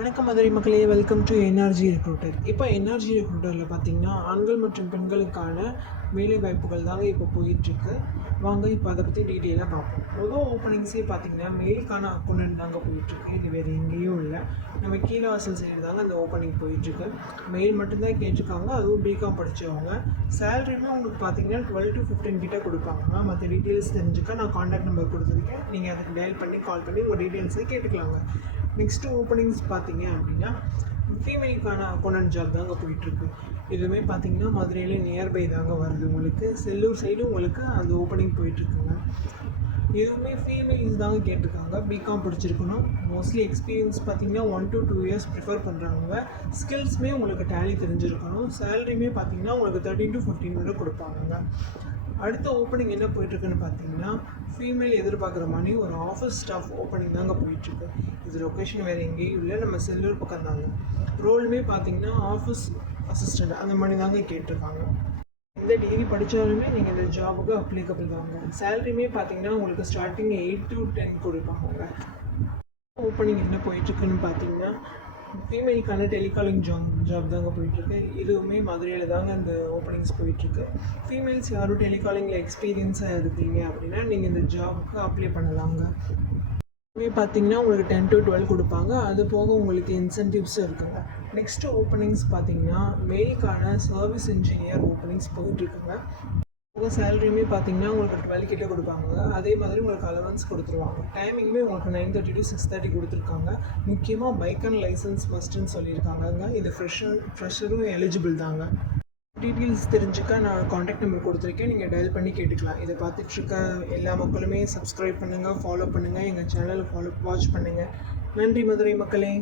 வணக்கம் மதுரை மக்களே, welcome to NRG recruiter. இப்போ என்ஆர்ஜி ரெக்ரூட்டரில் பார்த்தீங்கன்னா ஆண்கள் மற்றும் பெண்களுக்கான வேலை வாய்ப்புகள் தாங்க இப்போ போயிட்டுருக்கு. வாங்க இப்போ அதை பற்றி டீட்டெயிலாக பார்ப்போம். முதல் ஓப்பனிங்ஸே பார்த்தீங்கன்னா மெயிலுக்கான அக்கௌண்ட் தாங்க போயிட்டுருக்கு. இது வேறு எங்கேயும் இல்லை, நம்ம கீழே வாசல் சைடு தாங்க அந்த ஓப்பனிங் போயிட்டுருக்கு. மெயில் மட்டும்தான் கேட்டிருக்காங்க, அதுவும் பிகாம் படித்தவங்க. சேலரியுமே உங்களுக்கு பார்த்தீங்கன்னா 12 to 15 கிட்டே கொடுப்பாங்க. மற்ற டீட்டெயில்ஸ் தெரிஞ்சுக்க நான் கான்டாக்ட் நம்பர் கொடுத்துருக்கேன், நீங்கள் அதுக்கு டயல் பண்ணி கால் பண்ணி உங்கள் டீட்டெயில்ஸை கேட்டுக்கலாங்க. நெக்ஸ்ட்டு ஓப்பனிங்ஸ் பார்த்தீங்க அப்படின்னா ஃபீமேலுக்கான அக்கௌண்ட் ஜாப் தாங்க போயிட்டுருக்கு. இதுவுமே பார்த்தீங்கன்னா மதுரையில் நியர்பை தாங்க வருது. உங்களுக்கு செல்லூர் சைடு உங்களுக்கு அந்த ஓப்பனிங் போயிட்டுருக்குங்க. இதுவுமே ஃபீமேல்ஸ் தாங்க கேட்டிருக்காங்க, பிகாம் படிச்சிருக்கணும். மோஸ்ட்லி எக்ஸ்பீரியன்ஸ் பார்த்தீங்கன்னா 1 to 2 years ப்ரிஃபர் பண்ணுறாங்க. ஸ்கில்ஸுமே உங்களுக்கு டேலி தெரிஞ்சிருக்கணும். சேலரியுமே பார்த்தீங்கன்னா உங்களுக்கு 13 to 15 வரை கொடுப்பாங்க. அடுத்த ஓப்பனிங் என்ன போயிட்டுருக்குன்னு பார்த்தீங்கன்னா ஃபீமேல் எதிர்பார்க்குற மாதிரி ஒரு ஆஃபீஸ் ஸ்டாஃப் ஓப்பனிங் தாங்க போயிட்டுருக்கு. இது லொக்கேஷன் வேறு எங்கேயும் இல்லை, நம்ம செல்லூர் பக்கம் தாங்க. ரோலுமே பார்த்தீங்கன்னா ஆஃபீஸ் அசிஸ்டண்ட் அந்த மாதிரி தாங்க கேட்டிருக்காங்க. எந்த டிகிரி படித்தாலுமே நீங்கள் இந்த ஜாபுக்கு அப்ளிகபிள் தாங்க. சேலரியுமே பார்த்தீங்கன்னா உங்களுக்கு ஸ்டார்டிங் 8 to 10 கொடுப்பாங்க. ஓப்பனிங் என்ன போயிட்டுருக்குன்னு பார்த்தீங்கன்னா ஃபீமேலுக்கான டெலிகாலிங் ஜாப் தாங்க போயிட்டுருக்கு. இதுவுமே மதுரையில் தாங்க அந்த ஓப்பனிங்ஸ் போயிட்டுருக்கு. ஃபீமேல்ஸ் யாரும் டெலிகாலிங்கில் எக்ஸ்பீரியன்ஸாக இருக்கீங்க அப்படின்னா நீங்கள் இந்த ஜாபுக்கு அப்ளை பண்ணலாங்க. இதுவே பார்த்தீங்கன்னா உங்களுக்கு 10 to 12 கொடுப்பாங்க. அது போக உங்களுக்கு இன்சென்டிவ்ஸும் இருக்குங்க. நெக்ஸ்ட்டு ஓப்பனிங்ஸ் பார்த்தீங்கன்னா மெயிலுக்கான சர்வீஸ் இன்ஜினியர் ஓப்பனிங்ஸ் போயிட்டுருக்குங்க. உங்கள் சேலரியுமே பார்த்தீங்கன்னா உங்களுக்கு 12 கிட்டே கொடுப்பாங்க. அதே மாதிரி உங்களுக்கு அலவன்ஸ் கொடுத்துருவாங்க. டைமிங்குமே உங்களுக்கு 9:30 to 6:30 கொடுத்துருக்காங்க. முக்கியமாக பைக் அண்ட் லைசன்ஸ் மஸ்ட்டுன்னு சொல்லியிருக்காங்க. இது ஃப்ரெஷரும் எலிஜிபிள் தாங்க. டீட்டெயில்ஸ் தெரிஞ்சுக்க நான் கான்டாக்ட் நம்பர் கொடுத்துருக்கேன், நீங்கள் டயல் பண்ணி கேட்டுக்கலாம். இதை பார்த்துட்ருக்க எல்லா மக்களுமே சப்ஸ்கிரைப் பண்ணுங்கள், ஃபாலோ பண்ணுங்கள், எங்கள் சேனலை வாட்ச் பண்ணுங்கள். நன்றி மதுரை மக்களே.